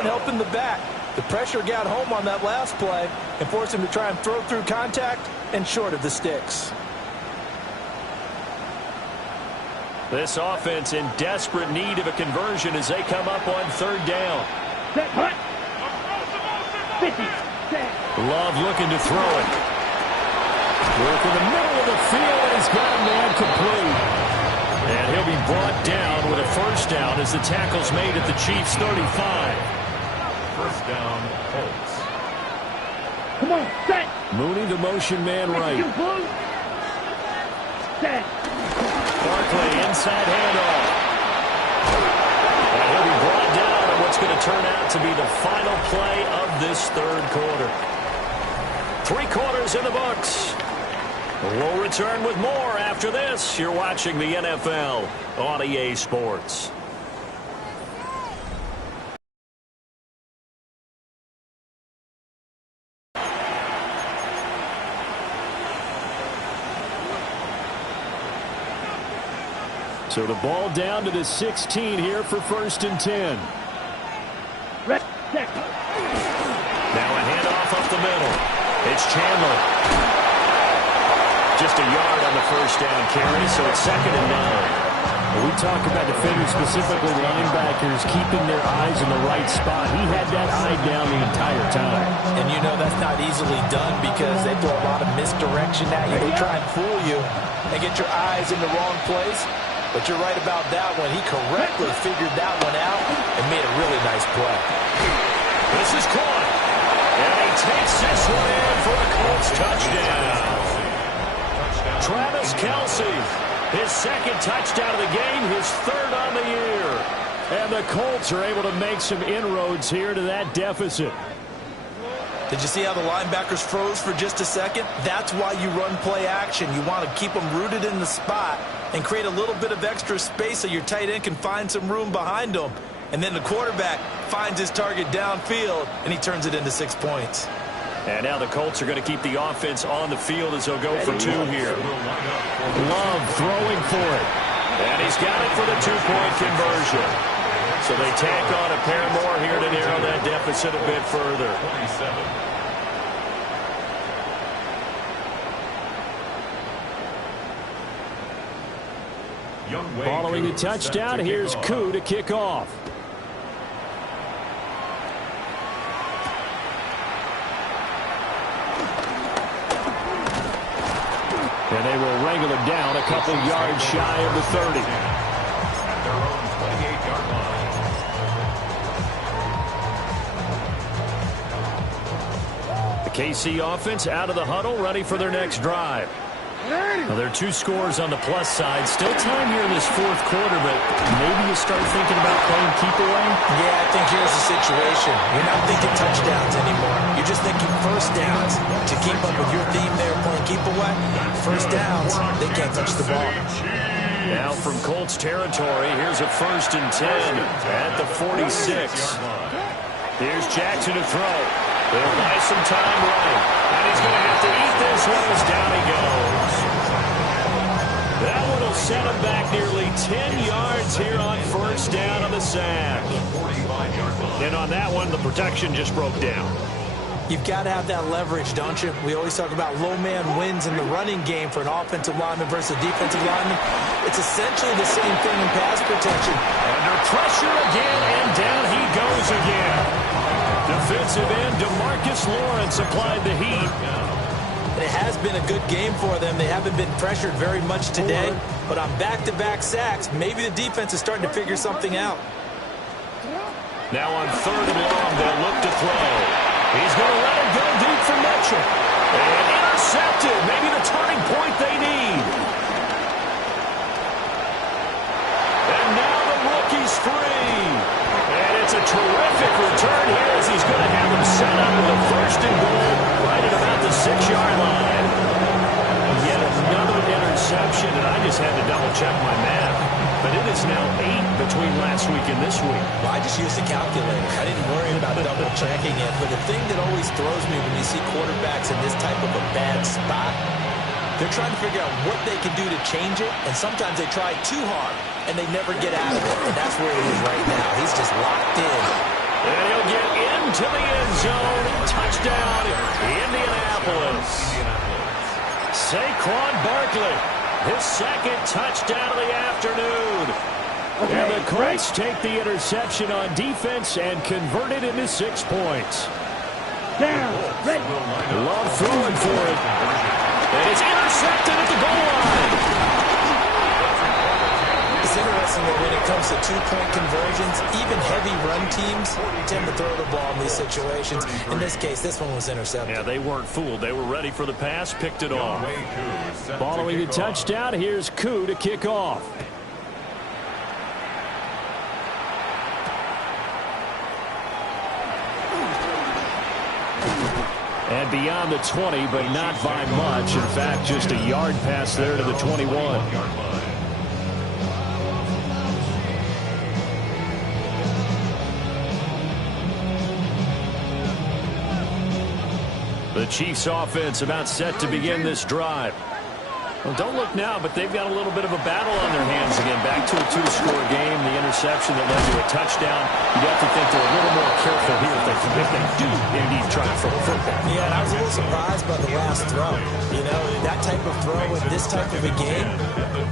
helping the back. The pressure got home on that last play and forced him to try and throw through contact and short of the sticks. This offense in desperate need of a conversion as they come up on 3rd down. 50. Love looking to throw it. Work in the middle of the field, and he's got a man complete. And he'll be brought down with a first down as the tackle's made at the Chiefs' 35. First down, Colts. Come on, set. Mooney, the motion man right. Set. Barkley, inside handoff. And he'll be brought down on what's going to turn out to be the final play of this 3rd quarter. 3 quarters in the books. We'll return with more after this. You're watching the NFL on EA Sports. So the ball down to the 16 here for 1st and 10. Now a handoff up the middle. It's Chandler. Just a yard on the 1st down carry, so it's 2nd and 9. We talk about defenders, specifically linebackers, keeping their eyes in the right spot. He had that eye down the entire time. And you know that's not easily done because they throw a lot of misdirection at you. They try and fool you and get your eyes in the wrong place. But you're right about that one. He correctly figured that one out and made a really nice play. This is caught. And he takes this one in for a Colts touchdown. Travis Kelce, his 2nd touchdown of the game, his 3rd on the year. And the Colts are able to make some inroads here to that deficit. Did you see how the linebackers froze for just a second? That's why you run play action. You want to keep them rooted in the spot and create a little bit of extra space so your tight end can find some room behind them. And then the quarterback finds his target downfield, and he turns it into 6 points. And now the Colts are going to keep the offense on the field as they'll go for 2 here. Love throwing for it. And he's got it for the 2-point conversion. So they tack on a pair more here to narrow that deficit a bit further. 27. Following the touchdown, here's Koo to kick off. And they will wrangle it down a couple yards shy of the 30. At their own 28-yard line. The KC offense out of the huddle, ready for their next drive. Well, there are 2 scores on the plus side. Still time here in this 4th quarter, but maybe you start thinking about playing keep away? Yeah, I think here's the situation. You're not thinking touchdowns anymore. You're just thinking 1st downs. To keep up with your theme there, playing keep away, 1st downs, they can't touch the ball. Now from Colts territory, here's a 1st and 10 at the 46. Here's Jackson to throw. They'll buy some time running. And he's going to have to eat this one as down he goes. That one will set him back nearly 10 yards here on 1st down on the sack. And on that one, the protection just broke down. You've got to have that leverage, don't you? We always talk about low man wins in the running game for an offensive lineman versus a defensive lineman. It's essentially the same thing in pass protection. Under pressure again, and down he goes again. Defensive end DeMarcus Lawrence applied the heat. It has been a good game for them. They haven't been pressured very much today, but on back-to-back sacks, maybe the defense is starting to figure something out. Now on 3rd and long, they'll look to throw. He's going to let it go deep for Mitchell. And intercepted. Maybe the turning point they need. And now the rookie's free. And it's a terrific return here as he's going to have him set up with a 1st and goal right at about the 6-yard line. Yet another interception, and I just had to double-check my math. But it is now 8 between last week and this week. Well, I just used a calculator. I didn't worry about double-checking it. But the thing that always throws me when you see quarterbacks in this type of a bad spot, they're trying to figure out what they can do to change it, and sometimes they try too hard, and they never get out of it. And that's where he is right now. He's just locked in. And he'll get into the end zone. Touchdown, Indianapolis. Saquon Barkley, his 2nd touchdown of the afternoon. And the Colts take the interception on defense and convert it into 6 points. Love throwing for it. And it's intercepted at the goal line. It's interesting that when it comes to 2-point conversions, even heavy run teams tend to throw the ball in these situations. In this case, this one was intercepted. Yeah, they weren't fooled. They were ready for the pass, picked it off. Following the touchdown, here's Koo to kick off. And beyond the 20, but not by much. In fact, just a yard pass there to the 21. The Chiefs offense about set to begin this drive. Well, don't look now, but they've got a little bit of a battle on their hands again. Back to a two-score game. The interception that led to a touchdown. You'd have to think they're a little more careful here if they do indeed try to throw the football. Yeah, and I was a little surprised by the last throw. You know, that type of throw in this type of a game,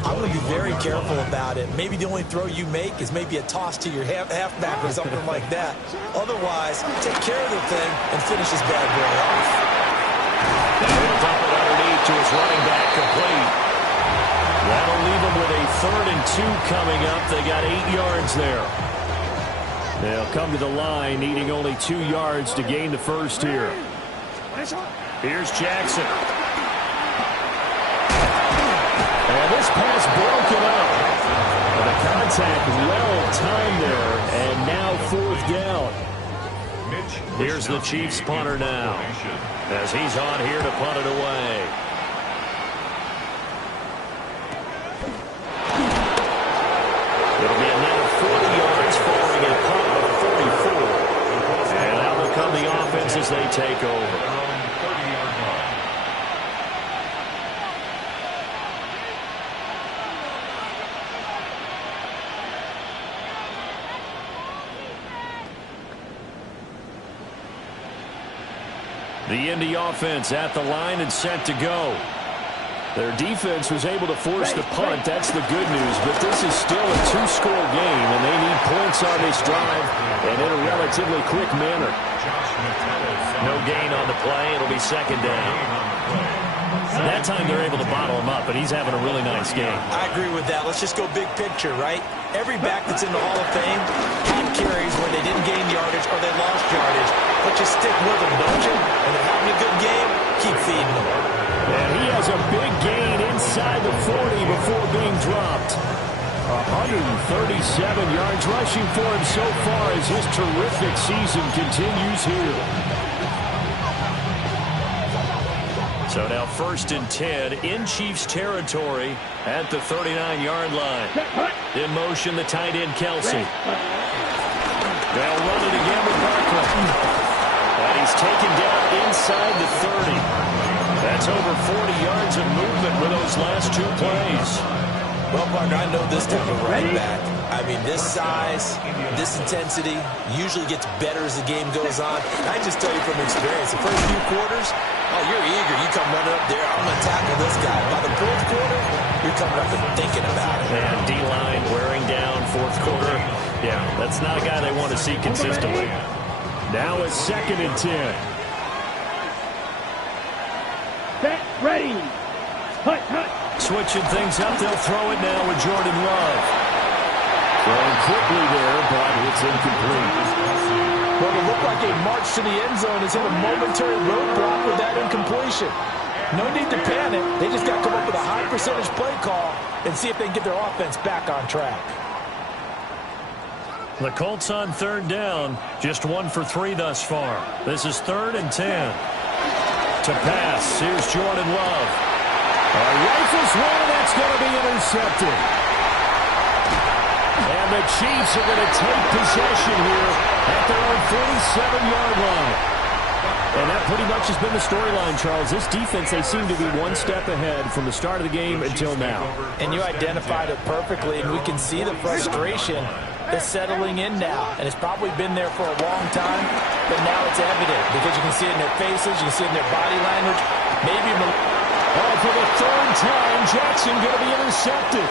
I'm going to be very careful about it. Maybe the only throw you make is maybe a toss to your halfback or something like that. Otherwise, take care of the thing and finish this bad boy off. Now he'll dump it underneath to his running back, complete. That'll leave them with a 3rd and 2 coming up. They got 8 yards there. They'll come to the line, needing only 2 yards to gain the first here. Here's Jackson. And this pass broken up. The contact well timed there, and now 4th down. Here's the Chiefs punter now, as he's on here to punt it away. It'll be another 40 yards following a punt of 44. And that will come the offense as they take over. The Indy offense at the line and set to go. Their defense was able to force the punt. That's the good news. But this is still a 2-score game, and they need points on this drive and in a relatively quick manner. No gain on the play. It'll be 2nd down. That time they're able to bottle him up, but he's having a really nice game. I agree with that. Let's just go big picture, right? Every back that's in the Hall of Fame had carries where they didn't gain yardage or they lost yardage. But you stick with them, don't you? And they're having a good game, keep feeding them. And he has a big gain inside the 40 before being dropped. 137 yards rushing for him so far as his terrific season continues here. So now 1st and 10 in Chiefs territory at the 39-yard line. In motion, the tight end, Kelsey. They'll run it again with Barkley. And he's taken down inside the 30. That's over 40 yards of movement with those last 2 plays. Well, partner, I know this type of running back. I mean, this size, this intensity usually gets better as the game goes on. And I just tell you from experience, the first few quarters, oh, you're eager. You come running up there, I'm going to tackle this guy. By the 4th quarter, you're coming up and thinking about it. And D-line wearing down 4th quarter. Yeah, that's not a guy they want to see consistently. Now it's 2nd and 10. Set, ready. Hut, hut. Switching things up, they'll throw it now with Jordan Love. Throwing quickly there, but it's incomplete. Well, it looked like a march to the end zone has hit a momentary roadblock with that incompletion. No need to panic. They just got to come up with a high percentage play call and see if they can get their offense back on track. The Colts on 3rd down. Just 1 for 3 thus far. This is 3rd and 10. To pass, here's Jordan Love. Rifles one, and that's going to be intercepted. And the Chiefs are going to take possession here at their own 47-yard line. And that pretty much has been the storyline, Charles. This defense, they seem to be 1 step ahead from the start of the game until now. And you identified it perfectly, and we can see the frustration that's settling in now. And it's probably been there for a long time, but now it's evident because you can see it in their faces, you can see it in their body language. Maybe for the 3rd time, Jackson going to be intercepted.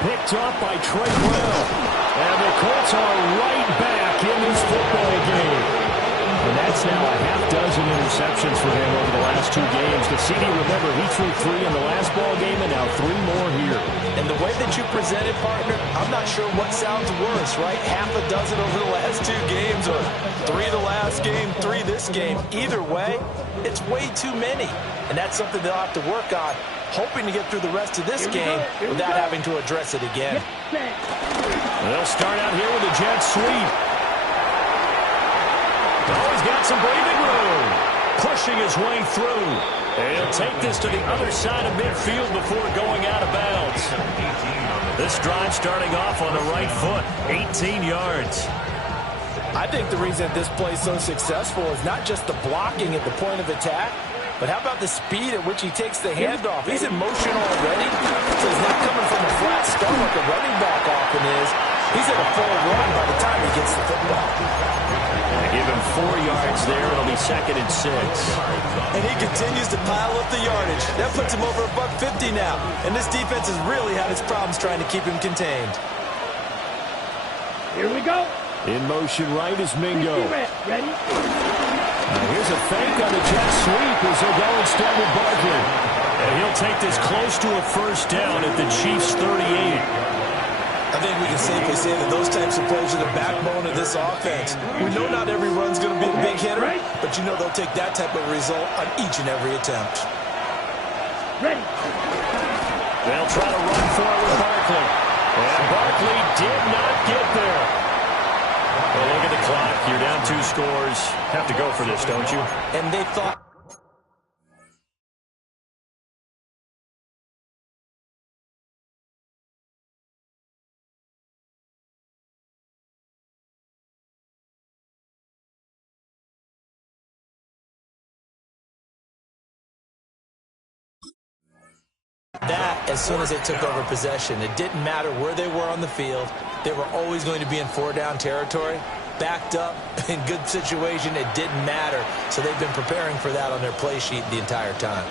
Picked up by Trey Brown. And the Colts are right back in this football game. And that's now a half-dozen interceptions for him over the last 2 games. The CD, remember, he threw 3 in the last ball game and now 3 more here. And the way that you presented, partner, I'm not sure what sounds worse, right? Half a dozen over the last 2 games or 3 the last game, 3 this game. Either way, it's way too many. And that's something they'll have to work on, hoping to get through the rest of this game without having to address it again. They'll start out here with a jet sweep. Oh, he's got some breathing room. pushing his way through. And he'll take this to the other side of midfield before going out of bounds. This drive starting off on the right foot, 18 yards. I think the reason this play is so successful is not just the blocking at the point of attack, but how about the speed at which he takes the handoff? He's in motion already, so he's not coming from a flat start like the running back often is. He's at a full run by the time he gets the football. Give him 4 yards there. It'll be 2nd and 6. And he continues to pile up the yardage. That puts him over $150 now. And this defense has really had its problems trying to keep him contained. Here we go. In motion right is Mingo. Ready? Here's a fake on the jet sweep as they'll go instead with Barkley. And he'll take this close to a first down at the Chiefs' 38. I think we can safely say that those types of plays are the backbone of this offense. We know not every run's going to be a big hitter, but you know they'll take that type of result on each and every attempt. Ready. They'll try to run for it with Barkley. And Barkley did not get there. Well, look at the clock. You're down 2 scores. Have to go for this, don't you? And they thought... that as soon as they took over possession. It didn't matter where they were on the field. They were always going to be in 4-down territory. Backed up, in good situation, it didn't matter. So they've been preparing for that on their play sheet the entire time.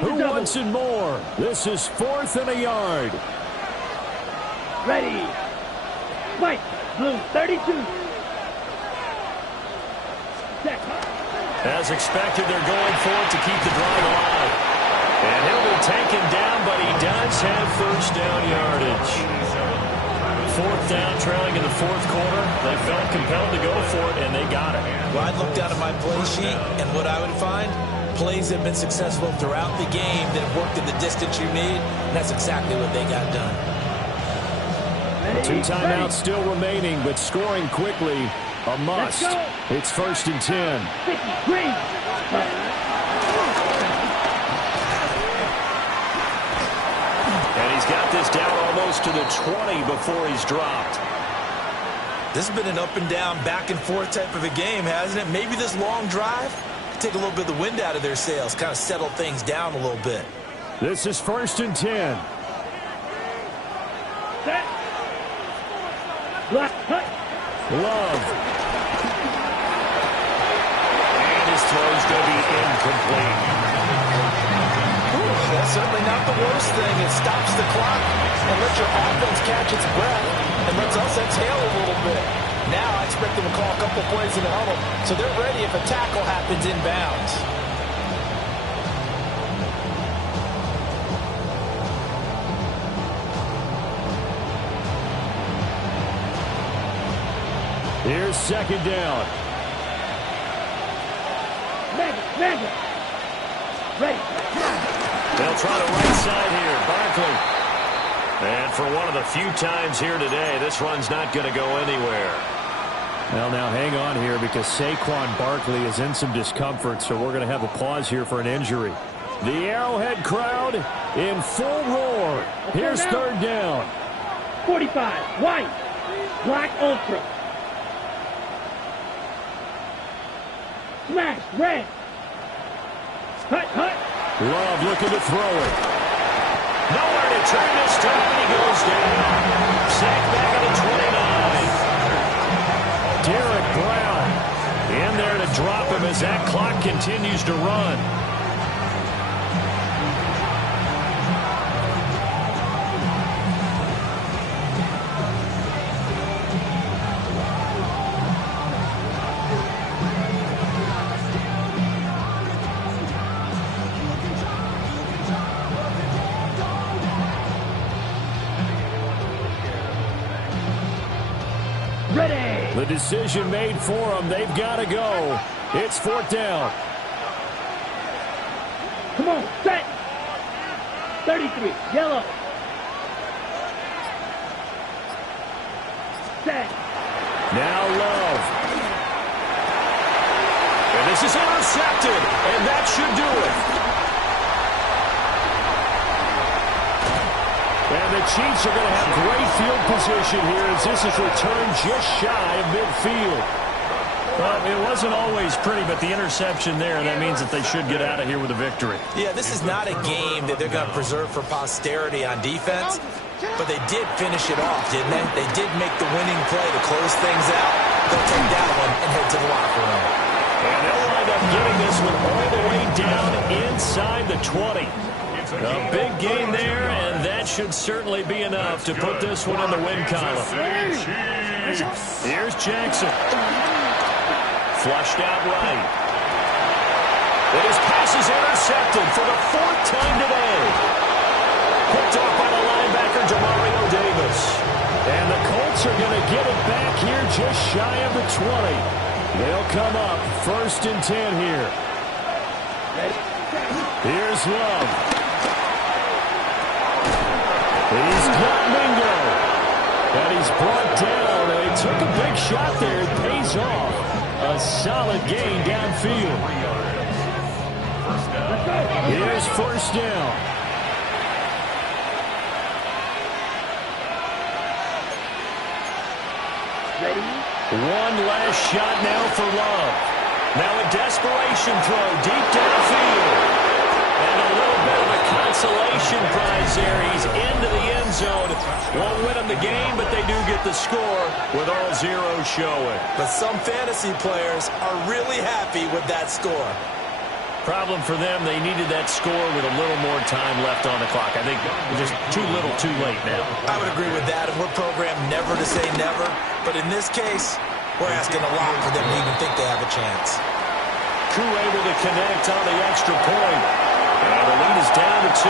Who wants it more? This is 4th and a yard. Ready. Mike, blue 32. As expected, they're going for it to keep the drive alive. And he'll be taken down, but he does have first down yardage. 4th down, trailing in the 4th quarter. They felt compelled to go for it, and they got it. Well, I'd look down at my play sheet, and what I would find, plays have been successful throughout the game that have worked in the distance you need, and that's exactly what they got done. 2 timeouts still remaining, but scoring quickly, a must. It's 1st and 10. And he's got this down almost to the 20 before he's dropped. This has been an up and down, back and forth type of a game, hasn't it? Maybe this long drive take a little bit of the wind out of their sails, kind of settle things down a little bit. This is 1st and 10. Set. Left. Love. And his throw's going to be incomplete. That's certainly not the worst thing. It stops the clock and lets your offense catch its breath and lets us exhale a little bit. Now I expect them to call a couple plays in the huddle, so they're ready if a tackle happens inbounds. Here's 2nd down. Mega. Ready. They'll try the right side here. Barkley. And for one of the few times here today, this run's not going to go anywhere. Well, now hang on here because Saquon Barkley is in some discomfort, so we're going to have a pause here for an injury. The Arrowhead crowd in full roar. Here's 3rd down. 45. White. Black Ultra. Smash. Red. Hut. Love looking to throw it. Nowhere to turn this time. He goes down. Sacked back at the 29. Derek Brown in there to drop him as that clock continues to run. The decision made for them. They've got to go. It's 4th down. Come on, set. 33, yellow. Set. Now Love. And this is intercepted, and that should do it. And the Chiefs are going to have great field position here as this is returned just shy of midfield. Well, it wasn't always pretty, but the interception there, that means that they should get out of here with a victory. Yeah, this is not a game that they're going to preserve for posterity on defense, but they did finish it off, didn't they? They did make the winning play to close things out. They'll take that one and head to the locker room. And they'll wind up getting this one all the way down inside the 20. A big gain there, and that should certainly be enough to put this one in the win column. Here's Jackson. Flushed out right. And his pass is intercepted for the 4th time today. Picked off by the linebacker, Demario Davis. And the Colts are going to get it back here just shy of the 20. They'll come up 1st and 10 here. Here's Love. He's got Mingo. And he's brought down. They took a big shot there. It pays off. A solid gain downfield. Here's 1st down. Ready? One last shot now for Love. Now a desperation throw deep downfield. And a little bit of a consolation prize there. He's into the end zone. Won't win them the game, but they do get the score with all zeros showing. But some fantasy players are really happy with that score. Problem for them, they needed that score with a little more time left on the clock. I think just too little too late now. I would agree with that, and we're programmed never to say never. But in this case, we're asking a lot for them to even think they have a chance. Koo able to connect on the extra point. And the lead is down to 2.